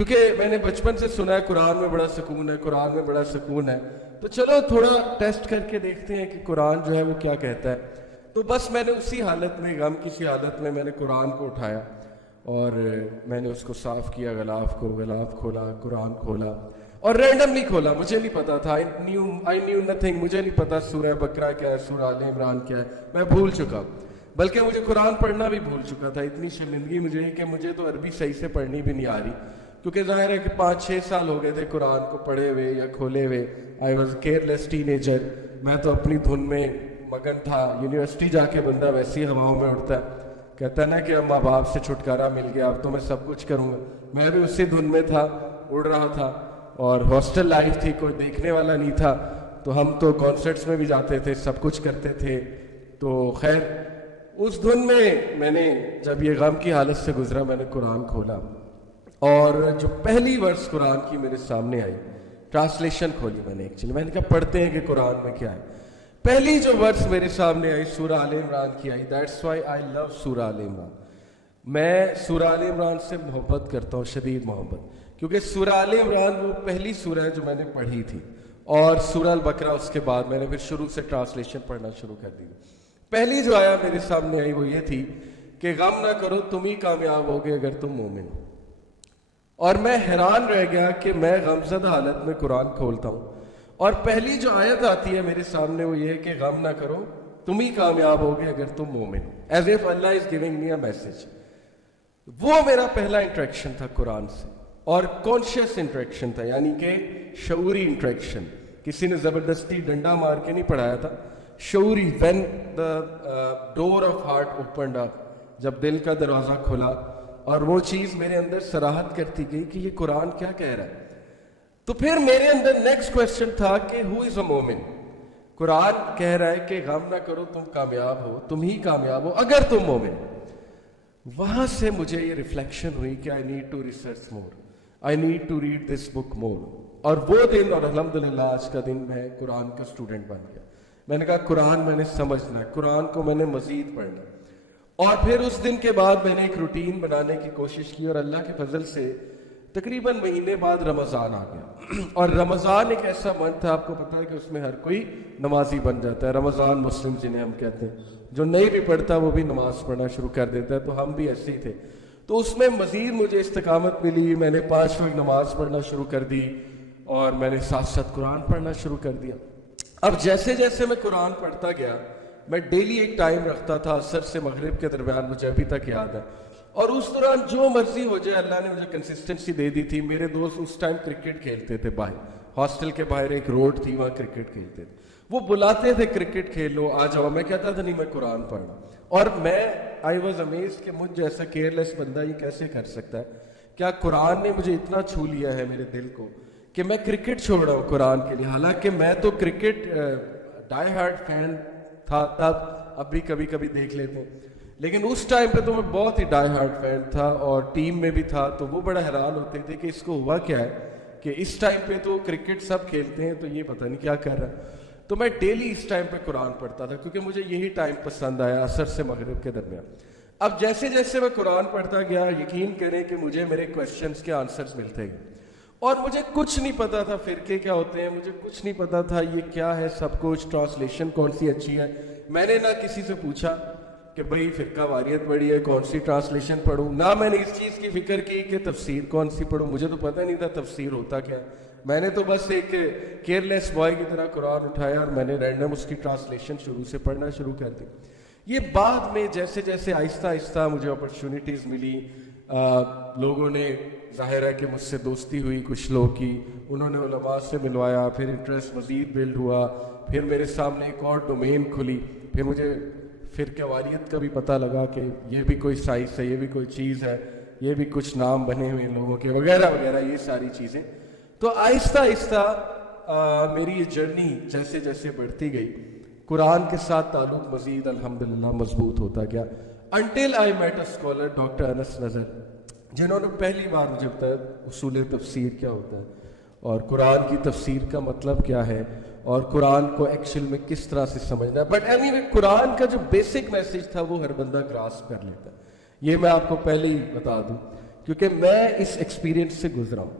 کیونکہ میں نے بچپن سے سنا ہے قرآن میں بڑا سکون ہے، قرآن میں بڑا سکون ہے، تو چلو تھوڑا ٹیسٹ کر کے دیکھتے ہیں کہ قرآن جو ہے وہ کیا کہتا ہے۔ تو بس میں نے اسی حالت میں، غم کی سی حالت میں نے قرآن کو اٹھایا اور میں نے اس کو صاف کیا، غلاف کو، غلاف کھولا، قرآن کھولا، اور رینڈملی کھولا، مجھے نہیں پتا تھا، آئی نیو نتھنگ، مجھے نہیں پتا سورہ بقرہ کیا ہے، سورہ آل عمران کیا ہے، میں بھول چکا، بلکہ مجھے قرآن پڑھنا بھی بھول چکا تھا۔ اتنی شرمندگی مجھے ہے کہ مجھے تو عربی صحیح سے پڑھنی بھی نہیں آ رہی، کیونکہ ظاہر ہے کہ 5-6 سال ہو گئے تھے قرآن کو پڑھے ہوئے یا کھولے ہوئے۔ I was careless ten ager, میں تو اپنی دھن میں مگن تھا۔ یونیورسٹی جا کے بندہ ویسی ہواؤں میں اڑتا ہے، کہتا ہے نا کہ اب ماں باپ سے چھٹکارا مل گیا، اب تو میں سب کچھ کروں گا۔ میں بھی اسی دھن میں تھا، اڑ رہا تھا، اور ہاسٹل لائف تھی، کوئی دیکھنے والا نہیں تھا، تو ہم تو کانسرٹس میں بھی جاتے تھے، سب کچھ کرتے تھے۔ تو خیر اس دھن میں نے جب یہ غم کی حالت سے گزرا، میں نے قرآن کھولا، اور جو پہلی ورس قرآن کی میرے سامنے آئی، ٹرانسلیشن کھولی میں نے، ایکچولی میں نے کہا پڑھتے ہیں کہ قرآن میں کیا ہے۔ پہلی جو ورس میرے سامنے آئی سورہ آل عمران کی آئی۔ دیٹس وائی آئی لو سورہ آل عمران۔ میں سورہ آل عمران سے محبت کرتا ہوں، شدید محبت، کیونکہ سورہ آل عمران وہ پہلی سورہ ہے جو میں نے پڑھی تھی، اور سورہ البقرہ اس کے بعد میں نے پھر شروع سے ٹرانسلیشن پڑھنا شروع کر دی۔ پہلی جو آیا میرے سامنے آئی وہ یہ تھی کہ غم نہ کرو، تم ہی کامیاب ہوگے اگر تم مومن ہو۔ اور میں حیران رہ گیا کہ میں غمزدہ حالت میں قرآن کھولتا ہوں، اور پہلی جو آیت آتی ہے میرے سامنے وہ یہ ہے کہ غم نہ کرو، تم ہی کامیاب ہوگے اگر تم مومن ہو، as if Allah is giving me a message. وہ میرا پہلا انٹریکشن تھا قرآن سے، اور کانشیس انٹریکشن تھا، یعنی کہ شعوری انٹریکشن۔ کسی نے زبردستی ڈنڈا مار کے نہیں پڑھایا تھا، شعوری، when the door of heart opened up، جب دل کا دروازہ کھلا اور وہ چیز میرے اندر صراحت کرتی گئی کہ یہ قرآن کیا کہہ رہا ہے۔ تو پھر میرے اندر نیکسٹ کوشچن تھا کہ who is a مومن؟ قرآن کہہ رہا ہے کہ غم نہ کرو، تم کامیاب ہو، تم ہی کامیاب ہو اگر تم مومن۔ وہاں سے مجھے یہ ریفلیکشن ہوئی کہ I need to research more، I need to read this book more۔ اور وہ دن، اور الحمدللہ آج کا دن میں قرآن کا اسٹوڈنٹ بن گیا۔ میں نے کہا قرآن میں نے سمجھنا ہے، قرآن کو میں نے مزید پڑھنا۔ اور پھر اس دن کے بعد میں نے ایک روٹین بنانے کی کوشش کی، اور اللہ کے فضل سے تقریباً مہینے بعد رمضان آ گیا۔ اور رمضان ایک ایسا منتھ ہے، آپ کو پتہ ہے کہ اس میں ہر کوئی نمازی بن جاتا ہے۔ رمضان مسلم جنہیں ہم کہتے ہیں، جو نہیں بھی پڑھتا وہ بھی نماز پڑھنا شروع کر دیتا ہے، تو ہم بھی ایسے ہی تھے۔ تو اس میں مزید مجھے استقامت ملی، میں نے 5 وقت نماز پڑھنا شروع کر دی، اور میں نے ساتھ ساتھ قرآن پڑھنا شروع کر دیا۔ اب جیسے جیسے میں قرآن پڑھتا گیا، میں ڈیلی ایک ٹائم رکھتا تھا، عصر سے مغرب کے درمیان، مجھے ابھی تک یاد ہے، اور اس دوران جو مرضی ہو جائے اللہ نے مجھے کنسسٹنسی دے دی تھی۔ میرے دوست اس ٹائم کرکٹ کھیلتے تھے باہر، ہاسٹل کے باہر ایک روڈ تھی، وہاں کرکٹ کھیلتے تھے، وہ بلاتے تھے کرکٹ کھیل لو، آ جاؤ۔ میں کہتا تھا نہیں، میں قرآن پڑھنا۔ اور میں آئی واز امیزڈ کہ مجھ جیسا کیئرلیس بندہ یہ کیسے کر سکتا ہے۔ کیا قرآن نے مجھے اتنا چھو لیا ہے میرے دل کو کہ میں کرکٹ چھوڑ رہا ہوں قرآن کے لیے؟ حالانکہ میں تو کرکٹ ڈائی ہارڈ فین تھا تب، اب بھی کبھی کبھی دیکھ لیتے ہیں، لیکن اس ٹائم پہ تو میں بہت ہی ڈائی ہارڈ فین تھا، اور ٹیم میں بھی تھا۔ تو وہ بڑا حیران ہوتے تھے کہ اس کو ہوا کیا ہے کہ اس ٹائم پہ تو کرکٹ سب کھیلتے ہیں، تو یہ پتہ نہیں کیا کر رہا ہے۔ تو میں ڈیلی اس ٹائم پہ قرآن پڑھتا تھا، کیونکہ مجھے یہی ٹائم پسند آیا، عصر سے مغرب کے درمیان۔ اب جیسے جیسے میں قرآن پڑھتا گیا، یقین کریں کہ مجھے میرے کویسچنس کے آنسرز ملتے گئے، اور مجھے کچھ نہیں پتا تھا فرقے کیا ہوتے ہیں، مجھے کچھ نہیں پتا تھا یہ کیا ہے سب کچھ، ٹرانسلیشن کون سی اچھی ہے۔ میں نے نہ کسی سے پوچھا کہ بھئی فرقہ واریت پڑھی ہے، کون سی ٹرانسلیشن پڑھوں، نہ میں نے اس چیز کی فکر کی کہ تفسیر کون سی پڑھوں، مجھے تو پتہ نہیں تھا تفسیر ہوتا کیا ہے۔ میں نے تو بس ایک کیئرلیس بوائے کی طرح قرآن اٹھایا، اور میں نے رینڈم اس کی ٹرانسلیشن شروع سے پڑھنا شروع کر دی۔ یہ بعد میں جیسے جیسے آہستہ آہستہ مجھے اپرچونیٹیز ملی، لوگوں نے ظاہر ہے کہ مجھ سے دوستی ہوئی، کچھ لوگ کی، انہوں نے علماء سے ملوایا، پھر انٹرسٹ مزید بلڈ ہوا، پھر میرے سامنے ایک اور ڈومین کھلی، پھر مجھے فرقہ واریت کا بھی پتہ لگا کہ یہ بھی کوئی سائنس ہے، یہ بھی کوئی چیز ہے، یہ بھی کچھ نام بنے ہوئے لوگوں کے، وغیرہ وغیرہ، یہ ساری چیزیں۔ تو آہستہ آہستہ میری یہ جرنی جیسے جیسے بڑھتی گئی، قرآن کے ساتھ تعلق مزید الحمدللہ مضبوط ہوتا گیا، until I met a scholar doctor Anas Nazar, جنہوں نے پہلی بار مجھے بتایا اصول تفسیر کیا ہوتا ہے، اور قرآن کی تفسیر کا مطلب کیا ہے، اور قرآن کو ایکچوئل میں کس طرح سے سمجھنا ہے۔ بٹ anyway قرآن کا جو بیسک میسج تھا وہ ہر بندہ گراسپ کر لیتا ہے، یہ میں آپ کو پہلے ہی بتا دوں کیونکہ میں اس ایکسپیرینس سے گزرا ہوں.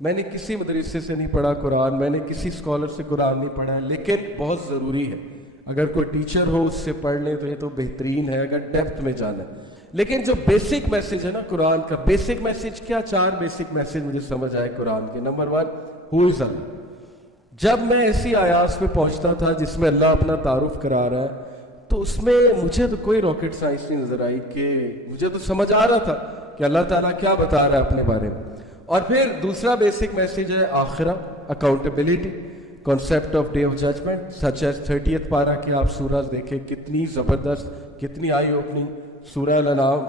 میں نے کسی مدرسے سے نہیں پڑھا قرآن, میں نے کسی اسکالر سے قرآن نہیں پڑھا, لیکن بہت ضروری ہے اگر کوئی ٹیچر ہو اس سے پڑھ لیں تو یہ تو بہترین ہے اگر ڈیپتھ میں جانا ہے. لیکن جو بیسک میسج ہے نا قرآن کا, بیسک میسج کیا, 4 بیسک میسج مجھے سمجھ آئے قرآن کے. نمبر 1, ہو از اللہ. جب میں ایسی آیات پہ پہنچتا تھا جس میں اللہ اپنا تعارف کرا رہا ہے تو اس میں مجھے تو کوئی راکٹ سائنس نہیں نظر آئی, کہ مجھے تو سمجھ آ رہا تھا کہ اللہ تعالیٰ کیا بتا رہا ہے اپنے بارے میں. اور پھر دوسرا بیسک میسج ہے آخرہ, accountability, concept of day of judgment, such as 30th پارہ کی آپ سورہ دیکھیں, کتنی زبردست, کتنی آئی اوپننگ. سورہ الانعام